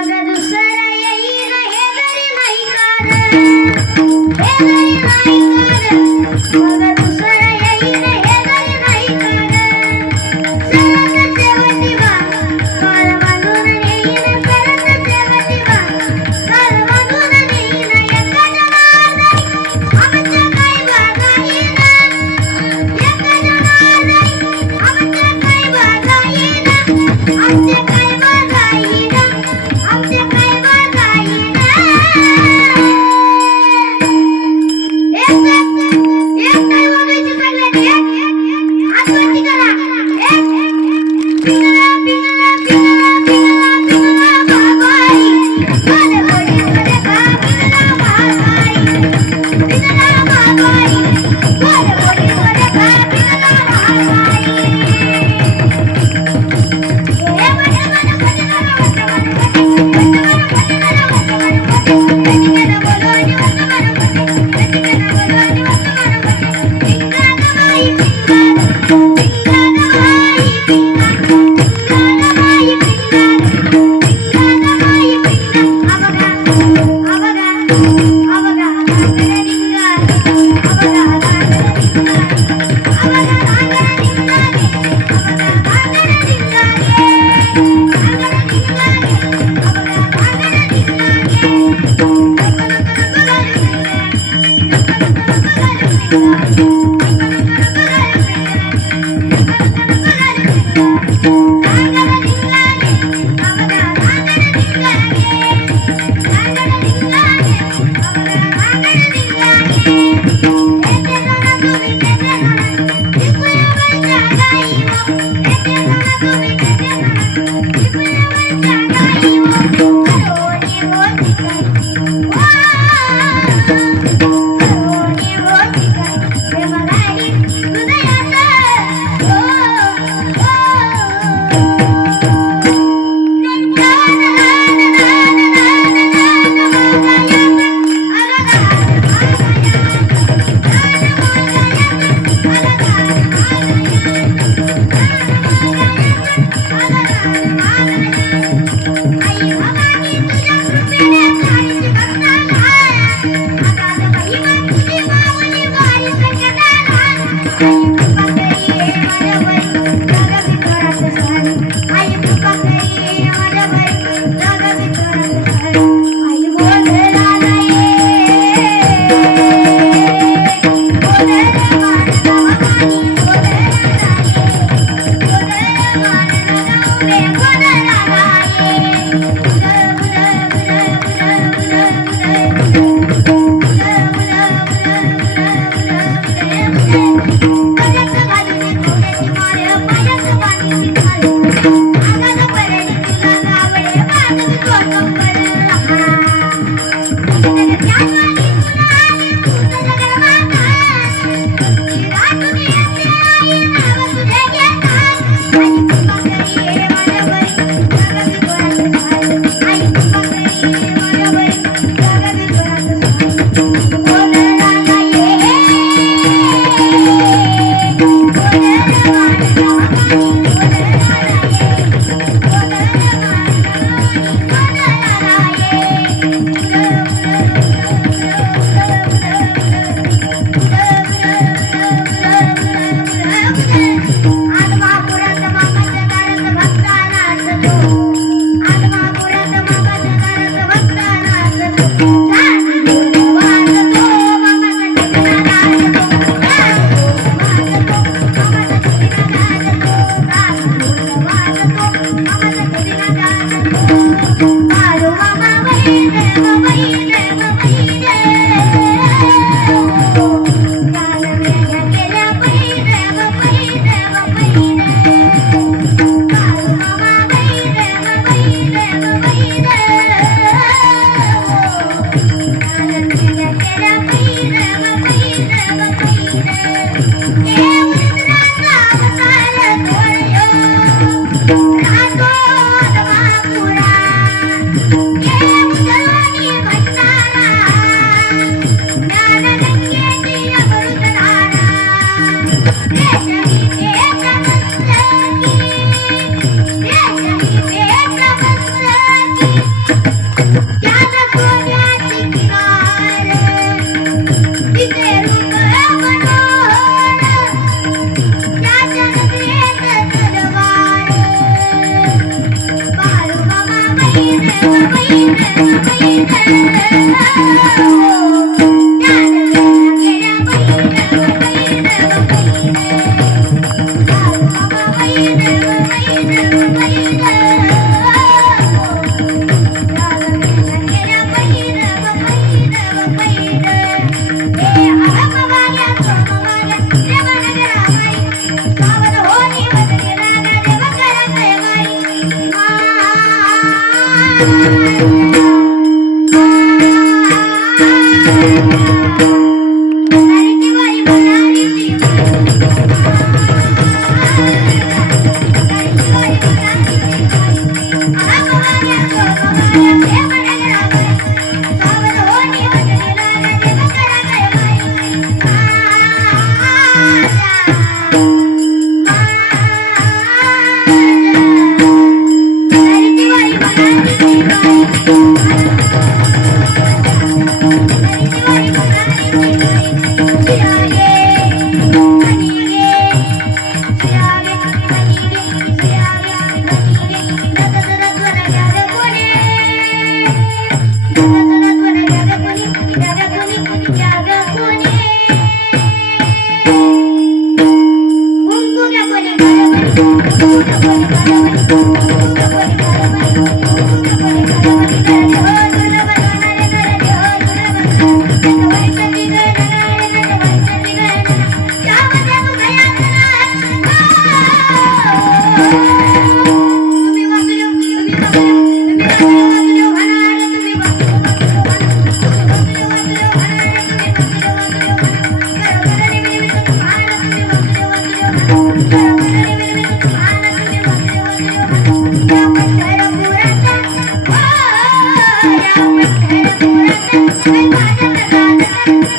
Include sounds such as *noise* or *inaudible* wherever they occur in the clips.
ಮಗದು ಸರಯೈರ Thank you. Thank you.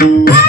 thank *laughs* you